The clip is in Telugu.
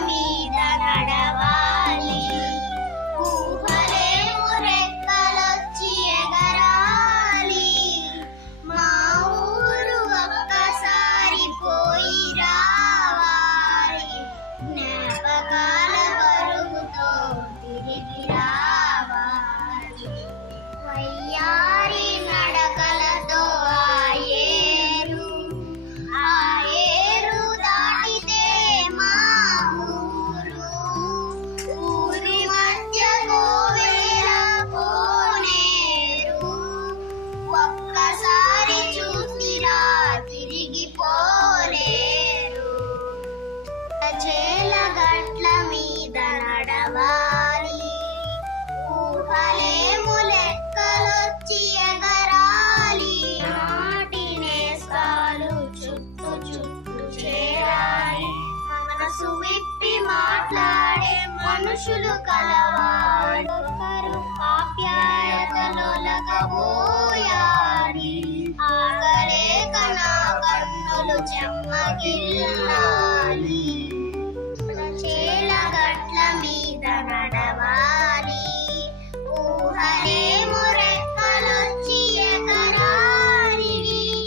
Mommy. నడవాలి ఊహలేము లెక్కలొచ్చి ఎగరాలి నాటి చుట్టూ చుట్టూ చేరాలి. మనసు విప్పి మాట్లాడే మనుషులు కలవాలి. ఒకరు ఆప్యాయతలొలకబోయాలి ఆగలేక నా కన్నులు చెమ్మగిల్లాలి.